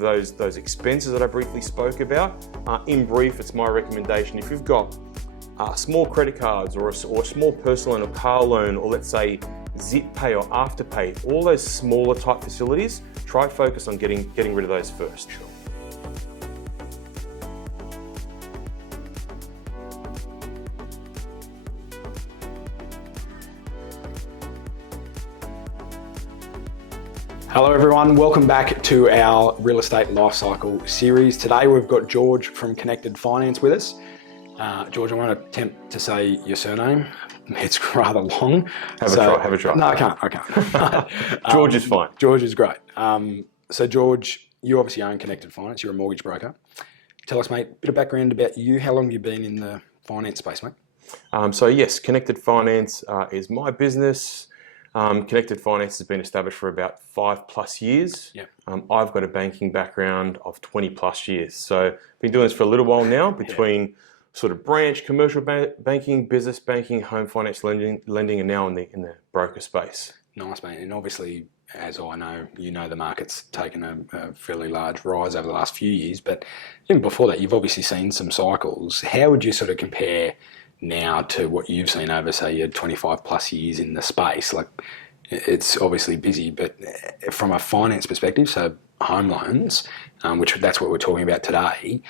those expenses that I briefly spoke about. In brief, it's my recommendation, if you've got small credit cards or a small personal loan or car loan, or let's say Zip Pay or Afterpay, all those smaller type facilities, try focus on getting rid of those first. Sure. Hello everyone, welcome back to our Real Estate Lifecycle series. Today we've got George from Connected Finance with us. George, I want to attempt to say your surname. It's rather long. Have a try. No, I can't. George is fine. George is great. So George, you obviously own Connected Finance. You're a mortgage broker. Tell us, mate, a bit of background about you. How long have you been in the finance space, mate? So yes, Connected Finance is my business. Connected Finance has been established for about 5+ years. Yep. I've got a banking background of 20+ years. So I've been doing this for a little while now, between sort of branch, commercial banking, business banking, home finance lending, and now in the broker space. Nice, mate. And obviously, as I know, you know the market's taken a fairly large rise over the last few years. But even before that, you've obviously seen some cycles. How would you sort of compare now to what you've seen over, say, your 25+ years in the space? Like, it's obviously busy, but from a finance perspective, so home loans, which that's what we're talking about today,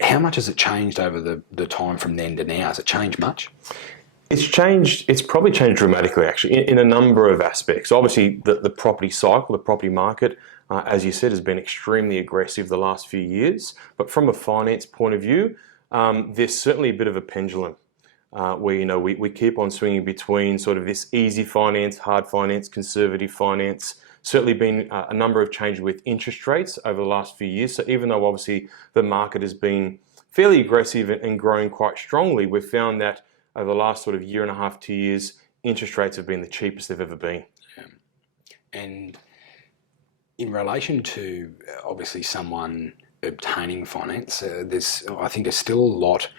how much has it changed over the time from then to now? Has it changed much? It's changed. It's probably changed dramatically, actually, in a number of aspects. Obviously, the property cycle, the property market, as you said, has been extremely aggressive the last few years. But from a finance point of view, there's certainly a bit of a pendulum. Where we keep on swinging between sort of this easy finance, hard finance, conservative finance. Certainly been a number of changes with interest rates over the last few years. So even though obviously the market has been fairly aggressive and growing quite strongly, we've found that over the last sort of 1.5 to 2 years, interest rates have been the cheapest they've ever been. Yeah. And in relation to obviously someone obtaining finance, I think there's still a lot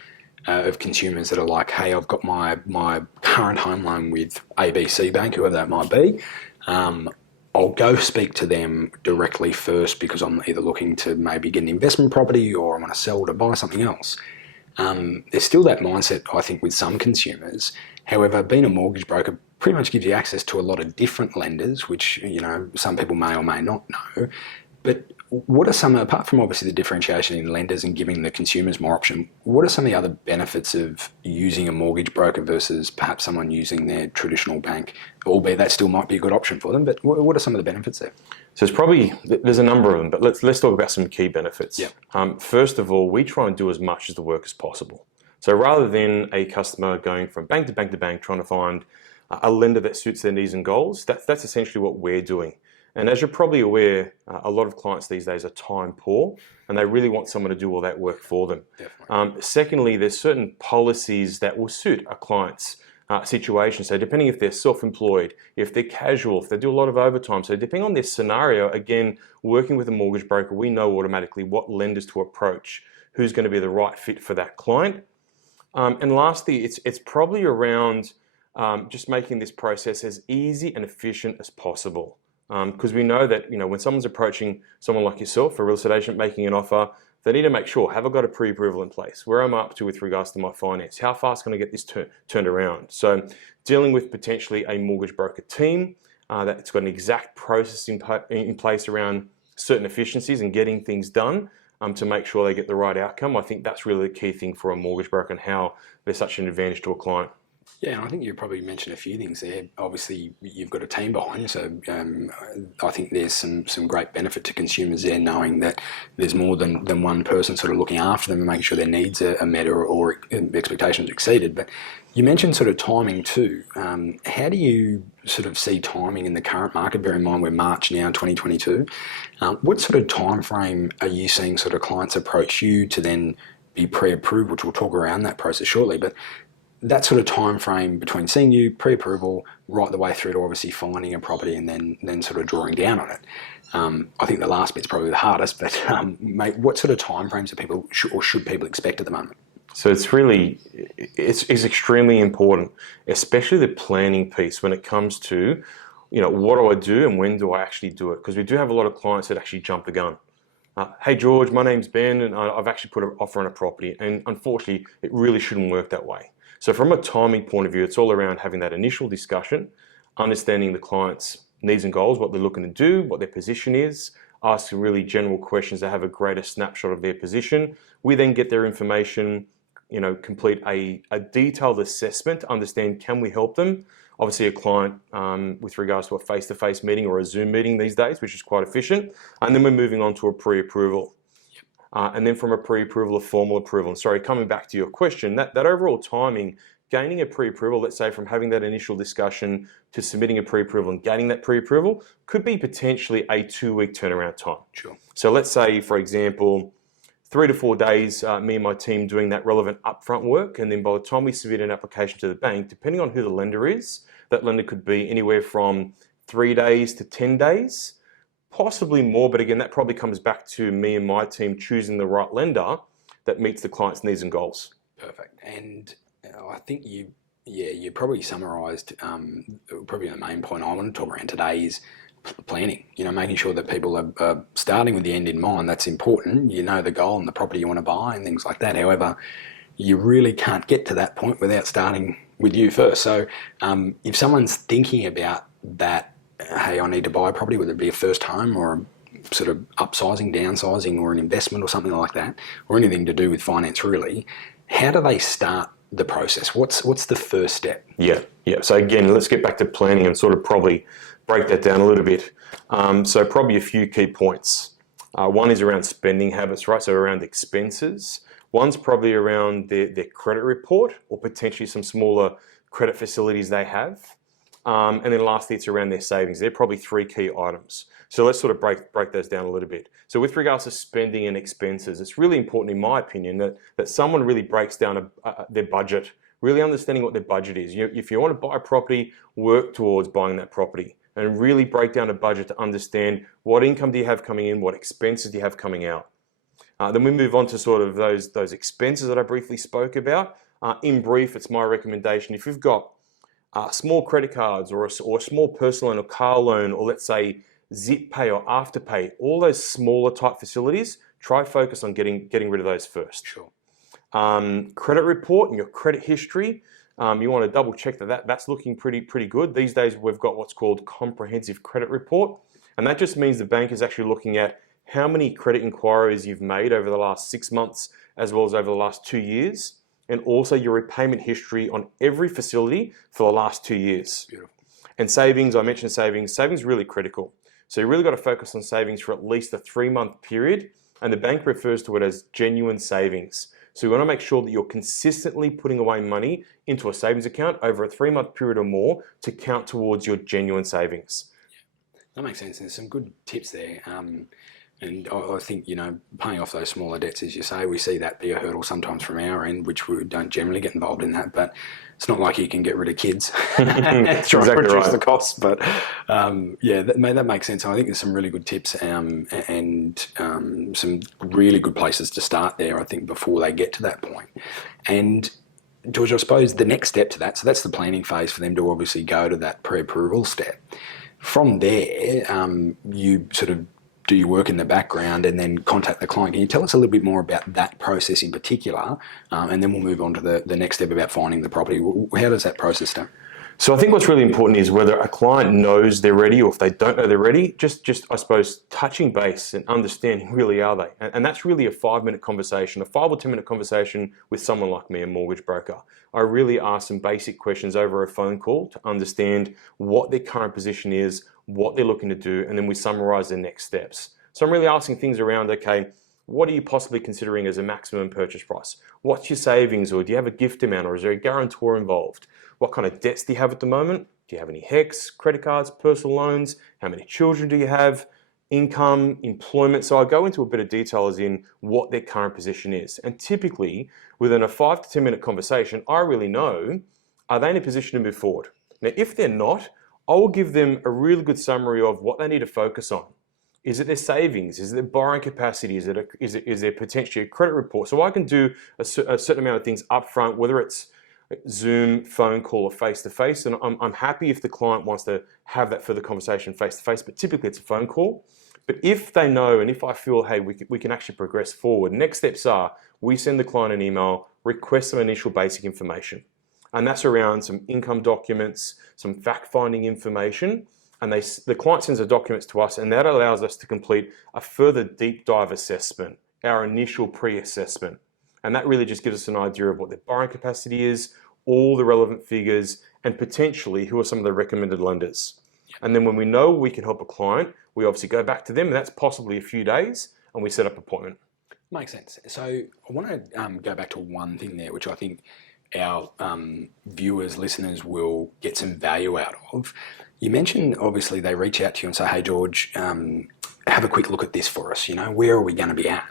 of consumers that are like, hey, I've got my current home loan with ABC Bank, whoever that might be. I'll go speak to them directly first because I'm either looking to maybe get an investment property or I want to sell to buy something else. There's still that mindset, I think, with some consumers. However, being a mortgage broker pretty much gives you access to a lot of different lenders, which, some people may or may not know. But what are some, apart from obviously the differentiation in lenders and giving the consumers more option, what are some of the other benefits of using a mortgage broker versus perhaps someone using their traditional bank? Albeit that still might be a good option for them, but what are some of the benefits there? So there's a number of them, but let's talk about some key benefits. Yeah. First of all, we try and do as much as the work as possible. So rather than a customer going from bank to bank to bank trying to find a lender that suits their needs and goals, that's essentially what we're doing. And as you're probably aware, a lot of clients these days are time poor and they really want someone to do all that work for them. Secondly, there's certain policies that will suit a client's situation. So depending if they're self-employed, if they're casual, if they do a lot of overtime. So depending on their scenario, again, working with a mortgage broker, we know automatically what lenders to approach, who's going to be the right fit for that client. And lastly, it's probably around just making this process as easy and efficient as possible. Because we know that when someone's approaching someone like yourself, a real estate agent making an offer, they need to make sure, have I got a pre-approval in place? Where am I up to with regards to my finance? How fast can I get this turned around? So dealing with potentially a mortgage broker team that's got an exact process in place around certain efficiencies and getting things done to make sure they get the right outcome. I think that's really the key thing for a mortgage broker and how they're such an advantage to a client. Yeah, and I think you probably mentioned a few things there. Obviously, you've got a team behind you, so I think there's some great benefit to consumers there, knowing that there's more than one person sort of looking after them and making sure their needs are met or expectations exceeded. But you mentioned sort of timing too. How do you sort of see timing in the current market? Bear in mind we're March now, 2022. What sort of time frame are you seeing sort of clients approach you to then be pre-approved, which we'll talk around that process shortly, but that sort of time frame between seeing you, pre-approval, right the way through to obviously finding a property and then sort of drawing down on it. I think the last bit's probably the hardest, but mate, what sort of time frames do people should people expect at the moment? So it's extremely important, especially the planning piece when it comes to, what do I do and when do I actually do it? Because we do have a lot of clients that actually jump the gun. Hey George, my name's Ben, and I've actually put an offer on a property, and unfortunately, it really shouldn't work that way. So from a timing point of view, it's all around having that initial discussion, understanding the client's needs and goals, what they're looking to do, what their position is, asking really general questions to have a greater snapshot of their position. We then get their information, complete a detailed assessment to understand, can we help them? Obviously, a client with regards to a face-to-face meeting or a Zoom meeting these days, which is quite efficient. And then we're moving on to a pre-approval. And then from a pre-approval, a formal approval. And sorry, coming back to your question, that overall timing, gaining a pre-approval, let's say from having that initial discussion to submitting a pre-approval and gaining that pre-approval, could be potentially a 2-week turnaround time. Sure. So let's say, for example, 3 to 4 days, me and my team doing that relevant upfront work, and then by the time we submit an application to the bank, depending on who the lender is, that lender could be anywhere from 3 days to 10 days, possibly more, but again, that probably comes back to me and my team choosing the right lender that meets the client's needs and goals. Perfect. And I think you probably summarised probably the main point I want to talk around today is planning, making sure that people are starting with the end in mind. That's important. You know the goal and the property you want to buy and things like that. However, you really can't get to that point without starting with you first. So if someone's thinking about that, hey, I need to buy a property, whether it be a first home or a sort of upsizing, downsizing, or an investment or something like that, or anything to do with finance really, how do they start the process? What's the first step? Yeah. So again, let's get back to planning and sort of probably break that down a little bit. So probably a few key points. One is around spending habits, right? So around expenses. One's probably around their credit report or potentially some smaller credit facilities they have. And then lastly, it's around their savings. They're probably 3 key items. So let's sort of break those down a little bit. So with regards to spending and expenses, it's really important, in my opinion, that someone really breaks down their budget, really understanding what their budget is. If you want to buy a property, work towards buying that property and really break down a budget to understand what income do you have coming in, what expenses do you have coming out. Then we move on to sort of those expenses that I briefly spoke about. In brief, it's my recommendation, if you've got small credit cards or a small personal loan or car loan, or let's say Zip Pay or Afterpay, all those smaller type facilities, try focus on getting rid of those first. Sure. Credit report and your credit history, you want to double check that's looking pretty good. These days we've got what's called comprehensive credit report, and that just means the bank is actually looking at how many credit inquiries you've made over the last 6 months as well as over the last 2 years, and also your repayment history on every facility for the last 2 years. Beautiful. And savings, I mentioned savings. Savings is really critical. So you really got to focus on savings for at least a 3-month period, and the bank refers to it as genuine savings. So you want to make sure that you're consistently putting away money into a savings account over a 3-month period or more to count towards your genuine savings. Yeah, that makes sense. There's some good tips there. And I think, paying off those smaller debts, as you say, we see that be a hurdle sometimes from our end, which we don't generally get involved in that. But it's not like you can get rid of kids and try to reduce the costs. But that makes sense. I think there's some really good tips and some really good places to start there, I think, before they get to that point. And George, I suppose the next step to that, so that's the planning phase for them to obviously go to that pre-approval step. From there, you sort of do your work in the background and then contact the client. Can you tell us a little bit more about that process in particular? And then we'll move on to the next step about finding the property. How does that process start? So I think what's really important is whether a client knows they're ready or if they don't know they're ready, just I suppose, touching base and understanding really are they. And that's really a 5-minute conversation, a 5 or 10-minute conversation with someone like me, a mortgage broker. I really ask some basic questions over a phone call to understand what their current position is, what they're looking to do, and then we summarize their next steps. So I'm really asking things around, okay, what are you possibly considering as a maximum purchase price? What's your savings, or do you have a gift amount, or is there a guarantor involved? What kind of debts do you have at the moment? Do you have any HECS, credit cards, personal loans? How many children do you have? Income, employment. So I go into a bit of detail as in what their current position is. And typically, within a 5 to 10 minute conversation, I really know, are they in a position to move forward? Now, if they're not, I will give them a really good summary of what they need to focus on. Is it their savings? Is it their borrowing capacity? Is there potentially a credit report? So I can do a certain amount of things up front, whether it's Zoom, phone call, or face-to-face. And I'm happy if the client wants to have that further conversation face-to-face, but typically it's a phone call But if they know, and if I feel, hey, we can actually progress forward, next steps are we send the client an email, request some initial basic information. And that's around some income documents, some fact-finding information. And the client sends the documents to us, and that allows us to complete a further deep dive assessment, our initial pre-assessment. And that really just gives us an idea of what their borrowing capacity is, all the relevant figures, and potentially who are some of the recommended lenders. And then when we know we can help a client, we obviously go back to them, and that's possibly a few days, and we set up an appointment. Makes sense. So I want to go back to one thing there, which I think our viewers, listeners will get some value out of. You mentioned, obviously, they reach out to you and say, hey, George, have a quick look at this for us. Where are we going to be at?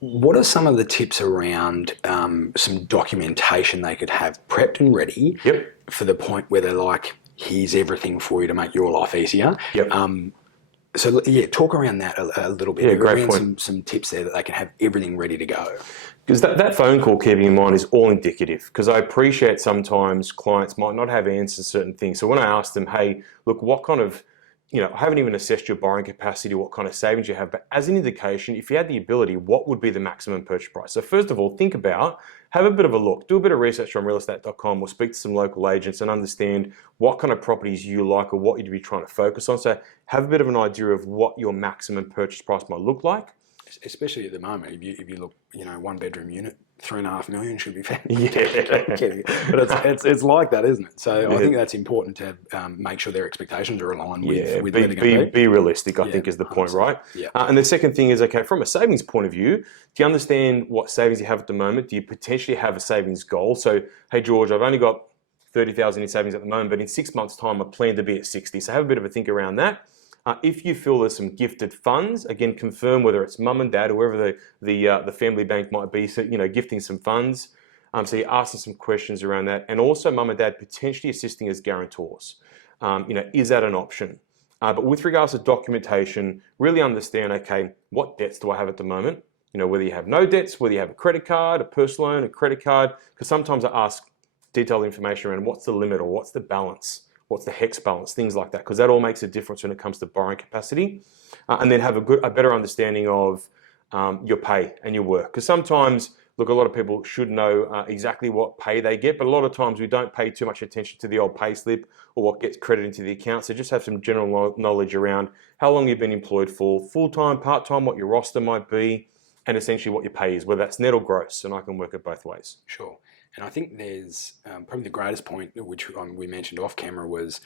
What are some of the tips around some documentation they could have prepped and ready for the point where they're like, here's everything for you to make your life easier? So yeah, talk around that a little bit. Yeah, great point. Some tips there that they can have everything ready to go. Because that phone call, keeping in mind, is all indicative. Because I appreciate sometimes clients might not have answers to certain things. So when I ask them, hey, look, what kind of, I haven't even assessed your borrowing capacity, what kind of savings you have, but as an indication, if you had the ability, what would be the maximum purchase price? So first of all, think about, have a bit of a look, do a bit of research on realestate.com or speak to some local agents and understand what kind of properties you like or what you'd be trying to focus on. So have a bit of an idea of what your maximum purchase price might look like. Especially at the moment, if you look, 1 bedroom unit, $3.5 million should be fair. Yeah, kidding. But it's like that, isn't it? So I think that's important to make sure their expectations are aligned with where they're going to be realistic. I think is the point, 100%. Right? Yeah. And the second thing is, okay, from a savings point of view, do you understand what savings you have at the moment? Do you potentially have a savings goal? So, hey George, I've only got 30,000 in savings at the moment, but in 6 months' time, I plan to be at 60. So have a bit of a think around that. If you feel there's some gifted funds, again, confirm whether it's mum and dad or whoever the family bank might be, so, gifting some funds. So you're asking some questions around that. And also mum and dad potentially assisting as guarantors. Is that an option? But with regards to documentation, really understand, okay, what debts do I have at the moment? Whether you have no debts, whether you have a credit card, a personal loan, a credit card, because sometimes I ask detailed information around what's the limit or what's the balance. What's the hex balance, things like that, because that all makes a difference when it comes to borrowing capacity. And then have a better understanding of your pay and your work. Because sometimes, look, a lot of people should know exactly what pay they get, but a lot of times we don't pay too much attention to the old pay slip or what gets credited into the account. So just have some general knowledge around how long you've been employed for, full-time, part-time, what your roster might be, and essentially what your pay is, whether that's net or gross, and I can work it both ways. Sure. And I think there's probably the greatest point, which we mentioned off camera, was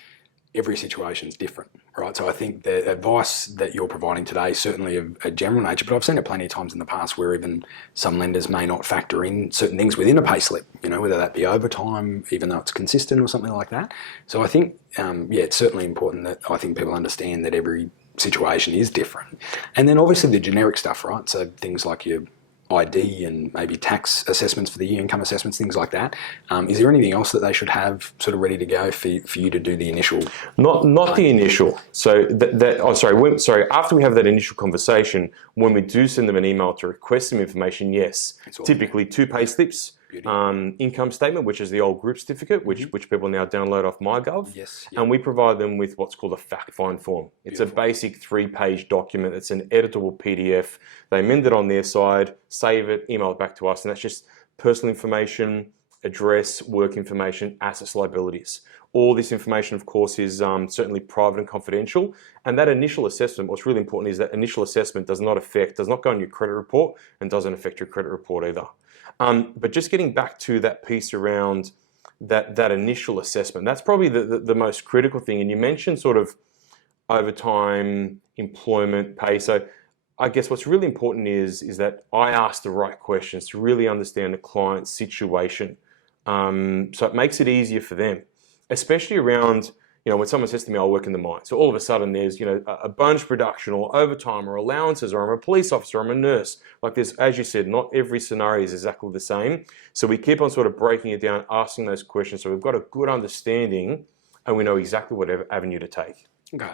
every situation is different, right? So I think the advice that you're providing today is certainly of a general nature, but I've seen it plenty of times in the past where even some lenders may not factor in certain things within a pay slip, whether that be overtime, even though it's consistent or something like that. So I think, it's certainly important that I think people understand that every situation is different. And then obviously the generic stuff, right? So things like your ID and maybe tax assessments for the year, income assessments, things like that. Is there anything else that they should have sort of ready to go for you to do the initial? Not the initial. So after we have that initial conversation, when we do send them an email to request some information, yes, typically 2 pay slips, income statement, which is the old group certificate, which people now download off MyGov. Yes. And we provide them with what's called a fact find form. It's a basic 3-page document. It's an editable PDF. They amend it on their side, save it, email it back to us, and that's just personal information, address, work information, assets, liabilities. All this information, of course, is certainly private and confidential. And that initial assessment, what's really important is that initial assessment does not go on your credit report and doesn't affect your credit report either. But just getting back to that piece around that initial assessment, that's probably the most critical thing. And you mentioned sort of overtime, employment, pay. So I guess what's really important is that I ask the right questions to really understand the client's situation. So it makes it easier for them, especially around, when someone says to me, I'll work in the mine. So all of a sudden there's, a bonus production or overtime or allowances, or I'm a police officer, I'm a nurse. Like there's, as you said, not every scenario is exactly the same. So we keep on sort of breaking it down, asking those questions. So we've got a good understanding and we know exactly what avenue to take. Okay.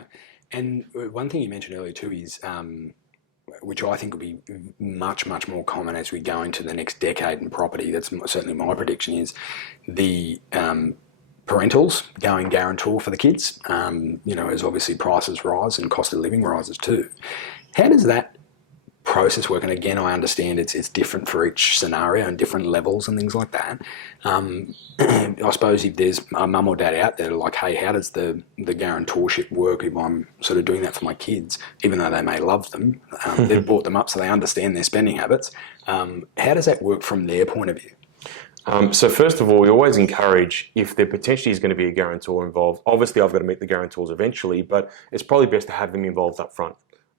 And one thing you mentioned earlier too is, which I think will be much, much more common as we go into the next decade in property, that's certainly my prediction, is the parentals going guarantor for the kids, as obviously prices rise and cost of living rises too. How does that process work? And again, I understand it's different for each scenario and different levels and things like that. I suppose if there's a mum or dad out there like, hey, how does the guarantorship work if I'm sort of doing that for my kids, even though they may love them, they've brought them up so they understand their spending habits. How does that work from their point of view? So first of all, we always encourage, if there potentially is going to be a guarantor involved, obviously I've got to meet the guarantors eventually, but it's probably best to have them involved up front.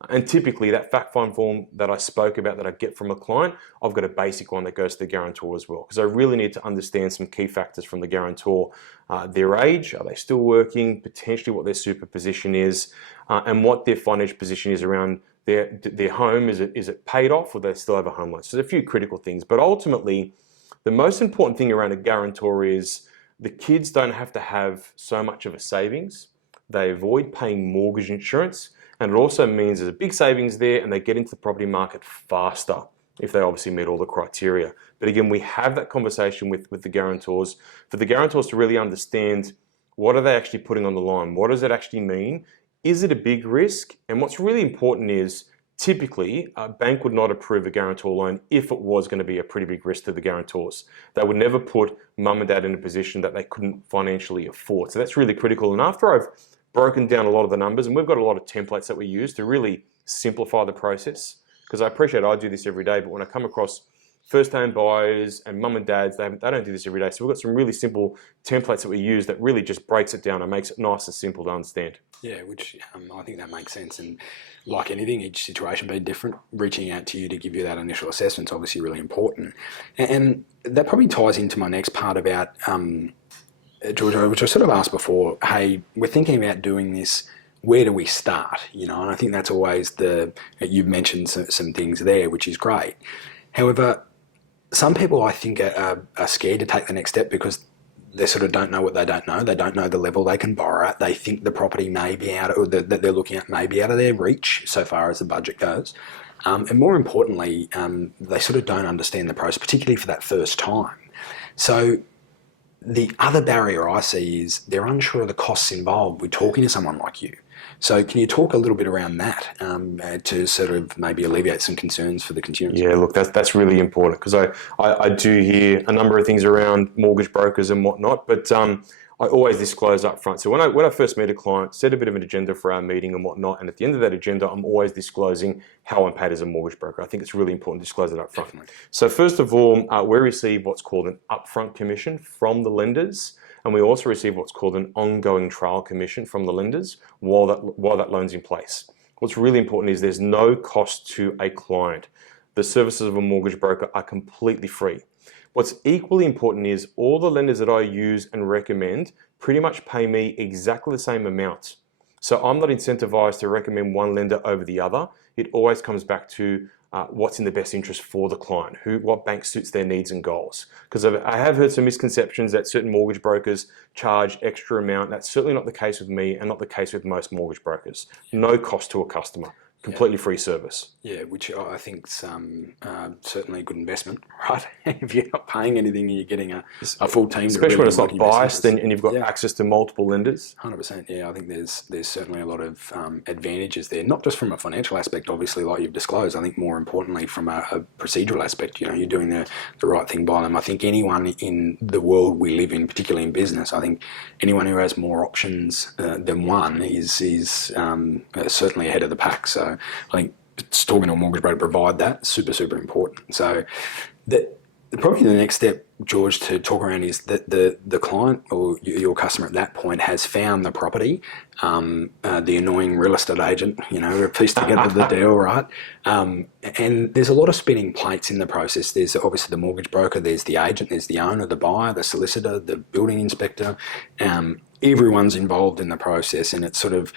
And typically that fact find form that I spoke about that I get from a client, I've got a basic one that goes to the guarantor as well, because I really need to understand some key factors from the guarantor, their age, are they still working, potentially what their super position is, and what their financial position is around their home. Is it paid off, or do they still have a home loan? So there's a few critical things, but ultimately, the most important thing around a guarantor is the kids don't have to have so much of a savings. They avoid paying mortgage insurance, and it also means there's a big savings there and they get into the property market faster if they obviously meet all the criteria. But again, we have that conversation with the guarantors, for the guarantors to really understand what are they actually putting on the line? What does it actually mean? Is it a big risk? And what's really important is, typically, a bank would not approve a guarantor loan if it was going to be a pretty big risk to the guarantors. They would never put mum and dad in a position that they couldn't financially afford. So that's really critical. And after I've broken down a lot of the numbers, and we've got a lot of templates that we use to really simplify the process, because I appreciate I do this every day, but when I come across first-time buyers and mum and dads, they don't do this every day. So we've got some really simple templates that we use that really just breaks it down and makes it nice and simple to understand. Yeah, which I think that makes sense. And like anything, each situation being different, reaching out to you to give you that initial assessment is obviously really important. And that probably ties into my next part about, George, which I sort of asked before, hey, we're thinking about doing this, where do we start? And I think that's always you've mentioned some things there, which is great. However, some people, I think, are scared to take the next step because they sort of don't know what they don't know. They don't know the level they can borrow at. They think the property may be that they're looking at may be out of their reach so far as the budget goes. And more importantly, they sort of don't understand the process, particularly for that first time. So the other barrier I see is they're unsure of the costs involved with talking to someone like you. So can you talk a little bit around that to sort of maybe alleviate some concerns for the consumers? Yeah, look, that's really important, because I do hear a number of things around mortgage brokers and whatnot, but I always disclose up front. So when I first meet a client, set a bit of an agenda for our meeting and whatnot, and at the end of that agenda, I'm always disclosing how I'm paid as a mortgage broker. I think it's really important to disclose it up front. Definitely. So first of all, we receive what's called an upfront commission from the lenders. And we also receive what's called an ongoing trial commission from the lenders while that loan's in place. What's really important is there's no cost to a client. The services of a mortgage broker are completely free. What's equally important is all the lenders that I use and recommend pretty much pay me exactly the same amount. So I'm not incentivized to recommend one lender over the other. It always comes back to what's in the best interest for the client, what bank suits their needs and goals. Because I have heard some misconceptions that certain mortgage brokers charge extra amount. That's certainly not the case with me and not the case with most mortgage brokers. No cost to a customer. Completely free service. Yeah, which I think is certainly a good investment, right? If you're not paying anything, you're getting a full team. Especially when it's not biased and you've got access to multiple lenders. 100%. Yeah, I think there's certainly a lot of advantages there, not just from a financial aspect, obviously, like you've disclosed. I think more importantly from a procedural aspect, you're doing the right thing by them. I think anyone in the world we live in, particularly in business, I think anyone who has more options than one is certainly ahead of the pack. So I think talking to a mortgage broker to provide that super important. So probably the next step, George, to talk around is that the client or your customer at that point has found the property, the annoying real estate agent, pieced together the deal, right? And there's a lot of spinning plates in the process. There's obviously the mortgage broker, there's the agent, there's the owner, the buyer, the solicitor, the building inspector. Everyone's involved in the process, and it's sort of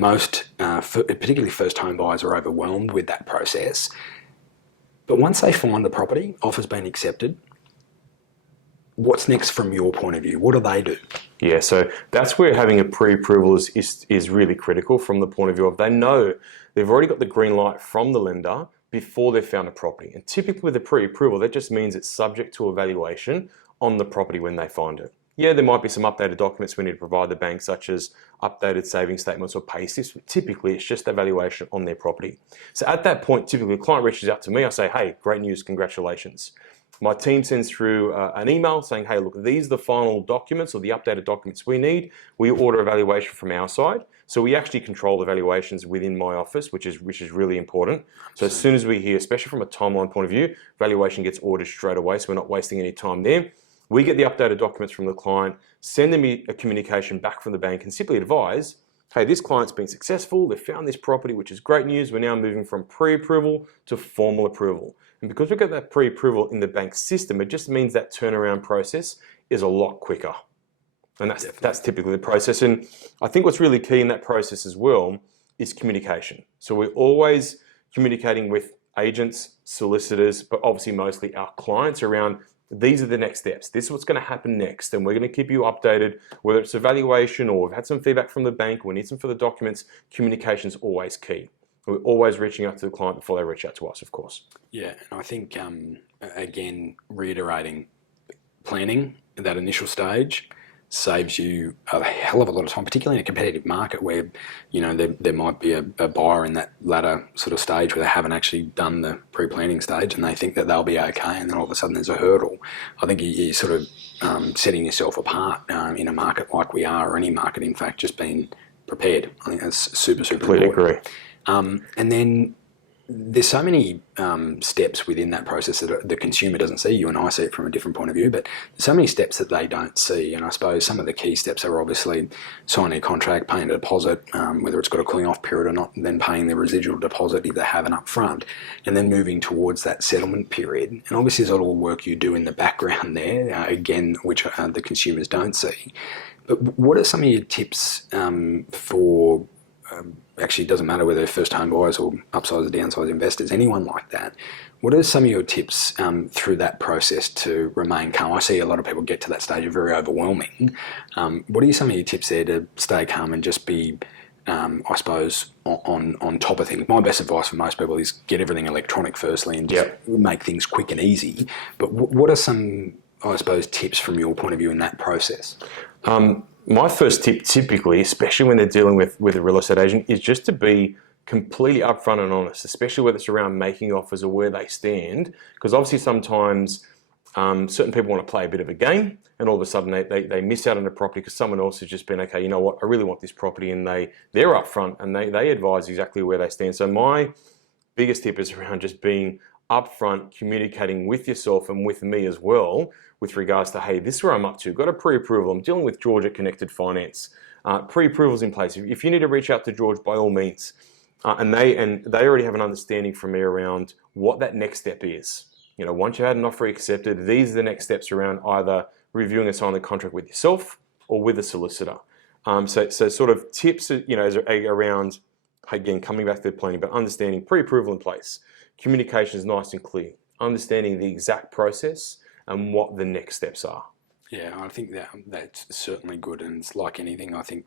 particularly first home buyers are overwhelmed with that process. But once they find the property, offer's been accepted, what's next from your point of view? What do they do? Yeah, so that's where having a pre-approval is really critical from the point of view of they know they've already got the green light from the lender before they've found a property. And typically with a pre-approval, that just means it's subject to evaluation on the property when they find it. Yeah, there might be some updated documents we need to provide the bank, such as updated saving statements or pay slips. Typically, it's just a valuation on their property. So at that point, typically a client reaches out to me. I say, hey, great news, congratulations. My team sends through an email saying, hey, look, these are the final documents or the updated documents we need. We order a valuation from our side. So we actually control the valuations within my office, which is really important. So as soon as we hear, especially from a timeline point of view, valuation gets ordered straight away, so we're not wasting any time there. We get the updated documents from the client, send them a communication back from the bank and simply advise, hey, this client's been successful, they've found this property, which is great news. We're now moving from pre-approval to formal approval. And because we've got that pre-approval in the bank system, it just means that turnaround process is a lot quicker. And that's typically the process. And I think what's really key in that process as well is communication. So we're always communicating with agents, solicitors, but obviously mostly our clients around these are the next steps. This is what's going to happen next. And we're going to keep you updated, whether it's evaluation or we've had some feedback from the bank, we need some further documents. Communication is always key. We're always reaching out to the client before they reach out to us, of course. Yeah, and I think, again, reiterating, planning at that initial stage saves you a hell of a lot of time, particularly in a competitive market where, you know, there might be a buyer in that latter sort of stage where they haven't actually done the pre-planning stage and they think that they'll be okay, and then all of a sudden there's a hurdle. I think you're sort of setting yourself apart in a market like we are, or any market, in fact, just being prepared. I think that's super Completely important. Agree. And then there's so many steps within that process that the consumer doesn't see. You and I see it from a different point of view, but there's so many steps that they don't see. And I suppose some of the key steps are obviously signing a contract, paying a deposit, whether it's got a cooling off period or not, and then paying the residual deposit if they have an upfront, and then moving towards that settlement period. And obviously there's a lot of work you do in the background there, again, which the consumers don't see. But what are some of your tips for actually, it doesn't matter whether they're first home buyers or upsize or downsize investors, anyone like that? What are some of your tips through that process to remain calm? I see a lot of people get to that stage of very overwhelming. What are some of your tips there to stay calm and just be, I suppose, on top of things? My best advice for most people is get everything electronic firstly and just make things quick and easy. But what are some, I suppose, tips from your point of view in that process? My first tip, typically, especially when they're dealing with a real estate agent, is just to be completely upfront and honest, especially whether it's around making offers or where they stand. Because obviously sometimes certain people want to play a bit of a game, and all of a sudden they miss out on a property because someone else has just been, okay, you know what, I really want this property, and they're upfront and they advise exactly where they stand. So my biggest tip is around just being upfront, communicating with yourself and with me as well, with regards to, hey, this is where I'm up to. Got a pre-approval. I'm dealing with George at Connected Finance. Pre-approval's in place. If you need to reach out to George, by all means. And they already have an understanding from me around what that next step is. You know, once you had an offer accepted, these are the next steps around either reviewing and signing the contract with yourself or with a solicitor. So sort of tips, you know, around, again, coming back to the planning, but understanding pre-approval in place. Communication is nice and clear. Understanding the exact process and what the next steps are. Yeah, I think that's certainly good, and it's like anything. I think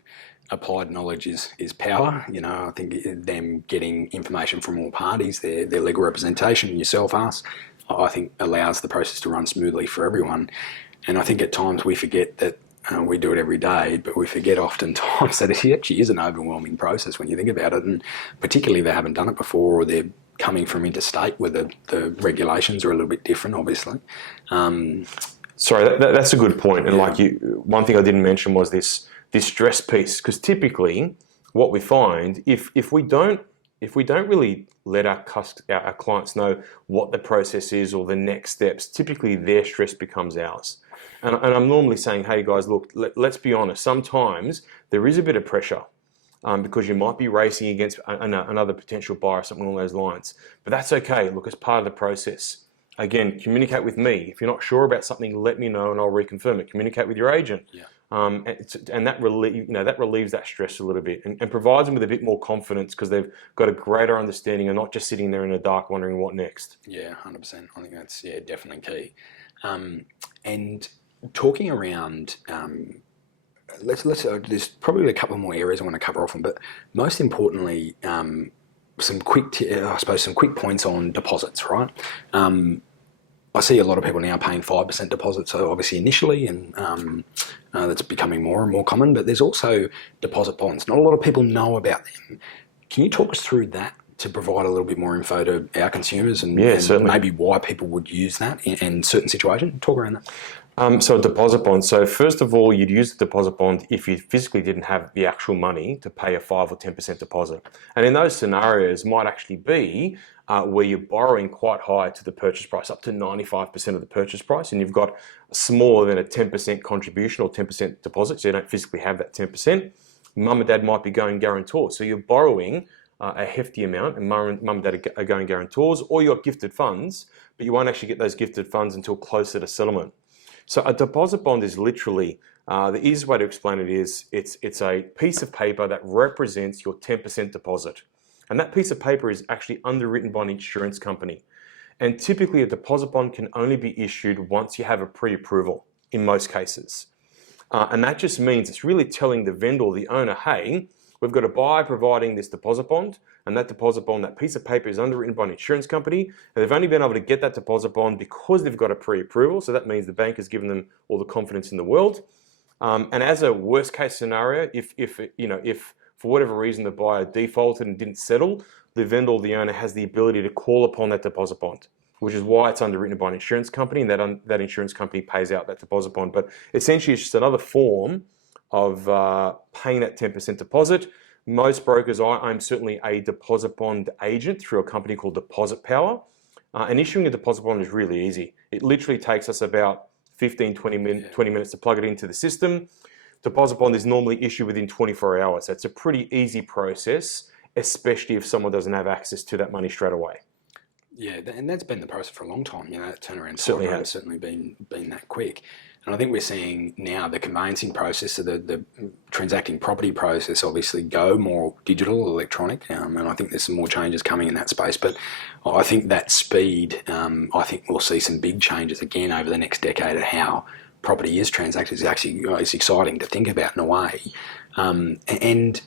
applied knowledge is power. You know, I think them getting information from all parties, their legal representation, yourself, us, I think allows the process to run smoothly for everyone. And I think at times we forget that we do it every day, but we forget oftentimes that it actually is an overwhelming process when you think about it, and particularly if they haven't done it before or they're coming from interstate where the regulations are a little bit different, obviously. Sorry, that's a good point. And one thing I didn't mention was this stress piece, because typically what we find, if we don't really let our clients know what the process is or the next steps, typically their stress becomes ours. And I'm normally saying, hey guys, look, let's be honest. Sometimes there is a bit of pressure. Because you might be racing against another potential buyer or something along those lines. But that's okay. Look, it's part of the process. Again, communicate with me. If you're not sure about something, let me know and I'll reconfirm it. Communicate with your agent. Yeah. And that relieves that stress a little bit and provides them with a bit more confidence because they've got a greater understanding and not just sitting there in the dark wondering what next. Yeah, 100%. I think that's definitely key. And talking around... Let's there's probably a couple more areas I want to cover off on, but most importantly, some quick points on deposits, right? I see a lot of people now paying 5% deposits, so obviously initially, and that's becoming more and more common, but there's also deposit bonds. Not a lot of people know about them. Can you talk us through that to provide a little bit more info to our consumers and maybe why people would use that in certain situations? Talk around that. So a deposit bond. So first of all, you'd use the deposit bond if you physically didn't have the actual money to pay a 5 or 10% deposit. And in those scenarios might actually be where you're borrowing quite high to the purchase price, up to 95% of the purchase price, and you've got smaller than a 10% contribution or 10% deposit, so you don't physically have that 10%. Mum and dad might be going guarantor. So you're borrowing a hefty amount, and mum and dad are going guarantors, or you've got gifted funds, but you won't actually get those gifted funds until closer to settlement. So a deposit bond is literally, the easiest way to explain it is, it's a piece of paper that represents your 10% deposit. And that piece of paper is actually underwritten by an insurance company. And typically a deposit bond can only be issued once you have a pre-approval, in most cases. And that just means it's really telling the vendor, the owner, hey, we've got a buyer providing this deposit bond, and that deposit bond, that piece of paper is underwritten by an insurance company, and they've only been able to get that deposit bond because they've got a pre-approval. So that means the bank has given them all the confidence in the world. And as a worst case scenario, if for whatever reason the buyer defaulted and didn't settle, the vendor, the owner, has the ability to call upon that deposit bond, which is why it's underwritten by an insurance company, and that insurance company pays out that deposit bond. But essentially, it's just another form of paying that 10% deposit. Most brokers, I'm certainly a deposit bond agent through a company called Deposit Power. And issuing a deposit bond is really easy. It literally takes us about 20 minutes to plug it into the system. Deposit bond is normally issued within 24 hours. So it's a pretty easy process, especially if someone doesn't have access to that money straight away. Yeah, and that's been the process for a long time. That turnaround certainly has certainly been that quick. And I think we're seeing now the conveyancing process, so the transacting property process, obviously go more digital, electronic, and I think there's some more changes coming in that space. But I think that speed, I think we'll see some big changes again over the next decade of how property is transacted. Is actually it's exciting to think about in a way, and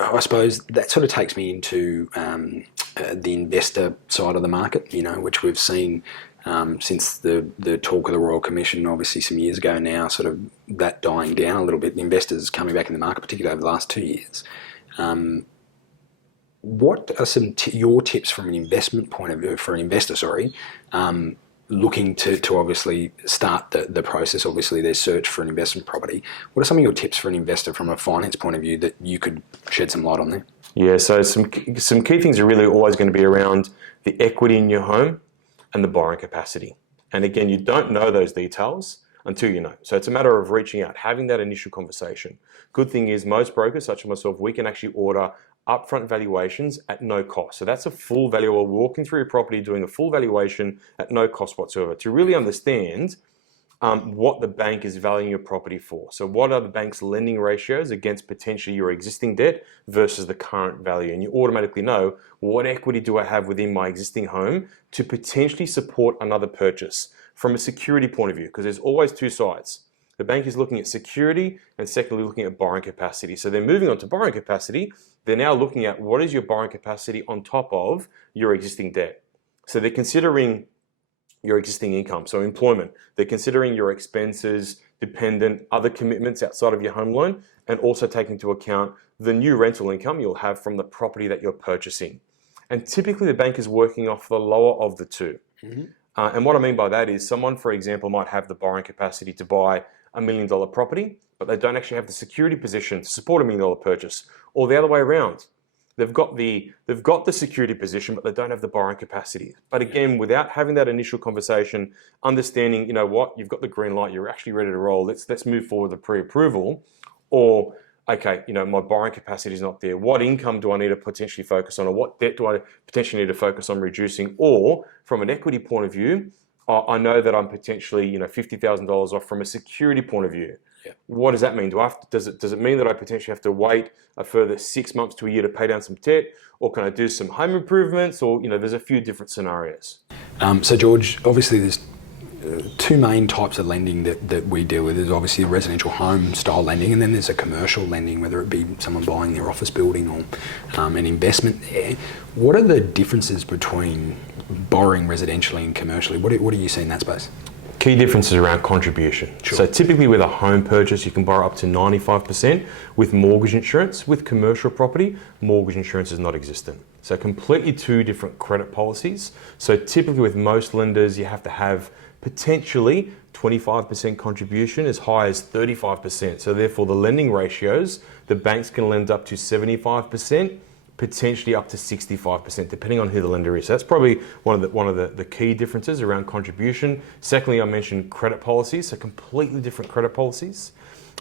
I suppose that sort of takes me into the investor side of the market, which we've seen since the talk of the Royal Commission, obviously some years ago now, sort of that dying down a little bit. The investors coming back in the market, particularly over the last 2 years. What are some your tips from an investment point of view for an investor? Looking to obviously start the process. Obviously, there's search for an investment property. What are some of your tips for an investor from a finance point of view that you could shed some light on there? Yeah, so some key things are really always going to be around the equity in your home and the borrowing capacity. And again, you don't know those details until you know. So it's a matter of reaching out, having that initial conversation. Good thing is most brokers, such as myself, we can actually order upfront valuations at no cost. So that's a full valuer walking through your property, doing a full valuation at no cost whatsoever to really understand what the bank is valuing your property for. So what are the bank's lending ratios against potentially your existing debt versus the current value? And you automatically know, what equity do I have within my existing home to potentially support another purchase from a security point of view? Because there's always two sides. The bank is looking at security and secondly looking at borrowing capacity. So they're moving on to borrowing capacity. They're now looking at what is your borrowing capacity on top of your existing debt. So they're considering your existing income, so employment. They're considering your expenses, dependent, other commitments outside of your home loan, and also taking into account the new rental income you'll have from the property that you're purchasing. And typically the bank is working off the lower of the two. Mm-hmm. And what I mean by that is someone, for example, might have the borrowing capacity to buy $1 million property, but they don't actually have the security position to support $1 million purchase, or the other way around. They've got the security position, but they don't have the borrowing capacity. But again, without having that initial conversation, understanding, you've got the green light, you're actually ready to roll. Let's move forward with the pre-approval. Or, okay, my borrowing capacity is not there. What income do I need to potentially focus on, or what debt do I potentially need to focus on reducing? Or from an equity point of view, I know that I'm potentially, $50,000 off from a security point of view. Yeah. What does that mean? Does it mean that I potentially have to wait a further 6 months to a year to pay down some debt, or can I do some home improvements? Or there's a few different scenarios. So George, obviously there's two main types of lending that we deal with. There's obviously residential home style lending, and then there's a commercial lending, whether it be someone buying their office building or an investment there. What are the differences between borrowing residentially and commercially, what do you see in that space? Key differences around contribution. Sure. So typically with a home purchase, you can borrow up to 95% with mortgage insurance. With commercial property, mortgage insurance is not existent. So completely two different credit policies. So typically with most lenders, you have to have potentially 25% contribution, as high as 35%. So therefore the lending ratios, the banks can lend up to 75%, potentially up to 65%, depending on who the lender is. So that's probably one of the key differences around contribution. Secondly, I mentioned credit policies, so completely different credit policies.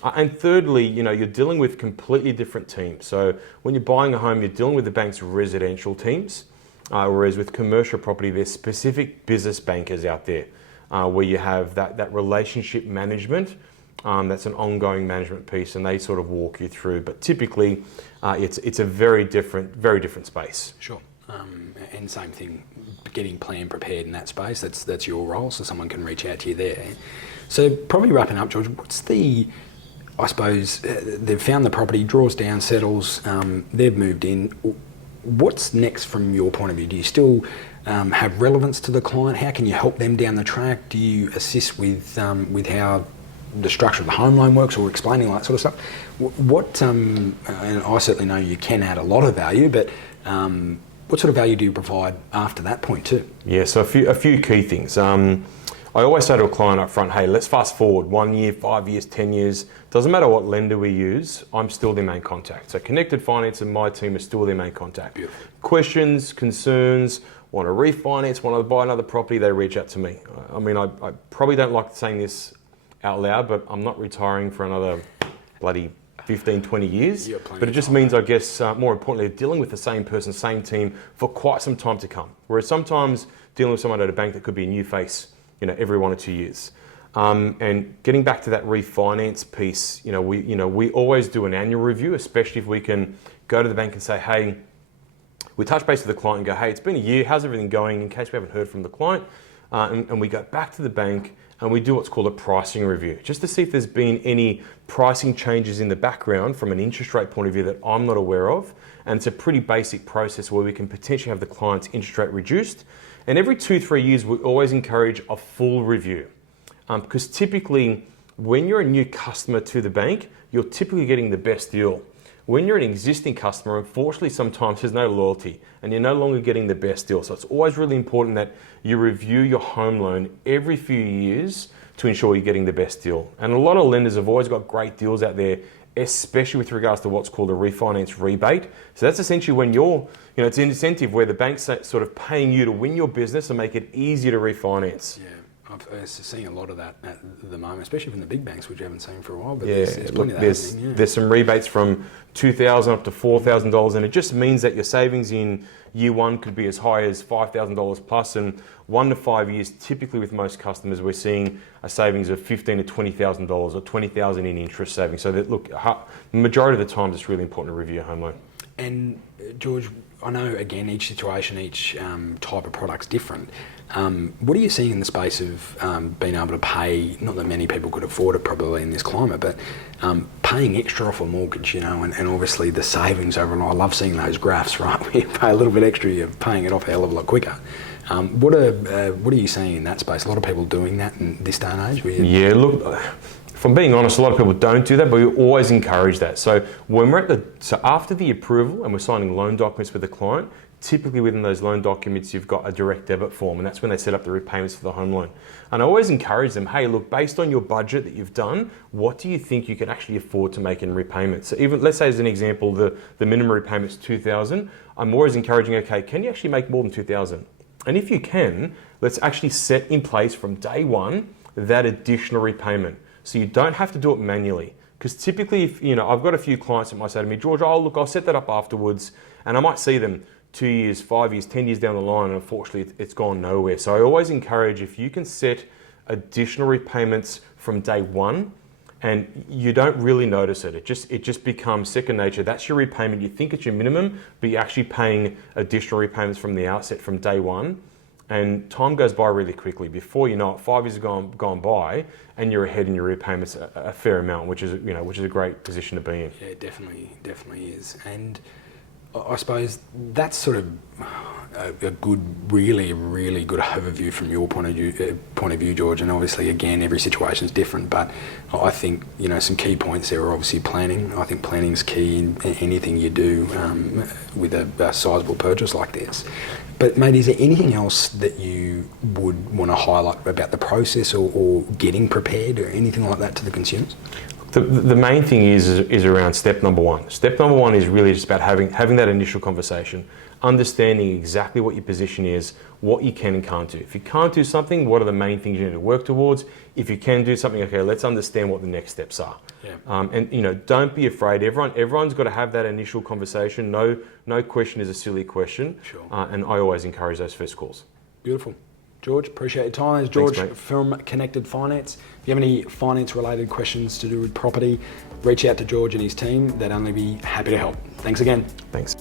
And thirdly, you're dealing with completely different teams. So when you're buying a home, you're dealing with the bank's residential teams, whereas with commercial property, there's specific business bankers out there where you have that relationship management. That's an ongoing management piece, and they sort of walk you through. But typically, it's a very different space. Sure. And same thing, getting plan prepared in that space. That's your role, so someone can reach out to you there. So probably wrapping up, George. What's I suppose they've found the property, draws down, settles. They've moved in. What's next from your point of view? Do you still have relevance to the client? How can you help them down the track? Do you assist with how the structure of the home loan works, or explaining all that sort of stuff? And I certainly know you can add a lot of value, but what sort of value do you provide after that point too? Yeah, so a few key things. I always say to a client up front, hey, let's fast forward 1 year, 5 years, 10 years. Doesn't matter what lender we use, I'm still their main contact. So Connected Finance and my team are still their main contact. Beautiful. Questions, concerns, want to refinance, want to buy another property, they reach out to me. I mean, I probably don't like saying this out loud, but I'm not retiring for another bloody 15, 20 years. But it just means, I guess, more importantly, dealing with the same person, same team for quite some time to come. Whereas sometimes dealing with someone at a bank that could be a new face, every 1 or 2 years. And getting back to that refinance piece, we always do an annual review, especially if we can go to the bank and say, hey, we touch base with the client and go, hey, it's been a year, how's everything going, in case we haven't heard from the client. And we go back to the bank and we do what's called a pricing review, just to see if there's been any pricing changes in the background from an interest rate point of view that I'm not aware of. And it's a pretty basic process where we can potentially have the client's interest rate reduced. And every 2-3 years, we always encourage a full review. Because typically, when you're a new customer to the bank, you're typically getting the best deal. When you're an existing customer, unfortunately, sometimes there's no loyalty and you're no longer getting the best deal. So it's always really important that you review your home loan every few years to ensure you're getting the best deal. And a lot of lenders have always got great deals out there, especially with regards to what's called a refinance rebate. So that's essentially when it's an incentive where the bank's sort of paying you to win your business and make it easier to refinance. Yeah. I've seen a lot of that at the moment, especially from the big banks, which you haven't seen for a while. But yeah, there's plenty of that happening, yeah. There's some rebates from $2,000 up to $4,000, and it just means that your savings in year one could be as high as $5,000 plus, and 1 to 5 years, typically with most customers, we're seeing a savings of $15,000 to $20,000 or $20,000 in interest savings. So that, look, the majority of the time, it's really important to review your home loan. And George, I know, again, each situation, each type of product's different. What are you seeing in the space of being able to pay, not that many people could afford it probably in this climate, but paying extra off a mortgage, and obviously the savings overall. I love seeing those graphs, right? Where you pay a little bit extra, you're paying it off a hell of a lot quicker. What are you seeing in that space? A lot of people doing that in this day and age? Yeah, look, if I'm being honest, a lot of people don't do that, but we always encourage that. So when we're after the approval and we're signing loan documents with the client, typically within those loan documents, you've got a direct debit form, and that's when they set up the repayments for the home loan. And I always encourage them, hey, look, based on your budget that you've done, what do you think you can actually afford to make in repayments? So even, let's say as an example, the minimum repayment's $2,000. I'm always encouraging, okay, can you actually make more than $2,000? And if you can, let's actually set in place from day one that additional repayment. So you don't have to do it manually. Because typically, if I've got a few clients that might say to me, George, I'll set that up afterwards, and I might see them 2 years, 5 years, 10 years down the line, and unfortunately it's gone nowhere. So I always encourage, if you can set additional repayments from day one, and you don't really notice it, it just becomes second nature. That's your repayment. You think it's your minimum, but you're actually paying additional repayments from the outset from day one. And time goes by really quickly. Before you know it, 5 years have gone by, and you're ahead in your repayments a fair amount, which is a great position to be in. Yeah, definitely is. And I suppose that's sort of a good, really good overview from your point of view, George. And obviously, again, every situation is different. But I think some key points there are obviously planning. I think planning is key in anything you do with a sizable purchase like this. But mate, is there anything else that you would want to highlight about the process or getting prepared or anything like that to the consumers? The main thing is around step number one. Step number one is really just about having that initial conversation, understanding exactly what your position is, what you can and can't do. If you can't do something, what are the main things you need to work towards? If you can do something, okay, let's understand what the next steps are. Yeah. And don't be afraid. Everyone's got to have that initial conversation. No question is a silly question. Sure. And I always encourage those first calls. Beautiful. George, appreciate your time. There's George Thanks, from Connected Finance. If you have any finance-related questions to do with property, reach out to George and his team. They'd only be happy to help. Thanks again. Thanks.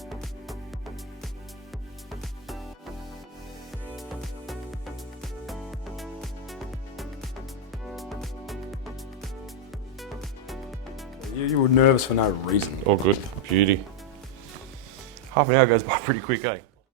You were nervous for no reason. All good. Beauty. Half an hour goes by pretty quick, eh?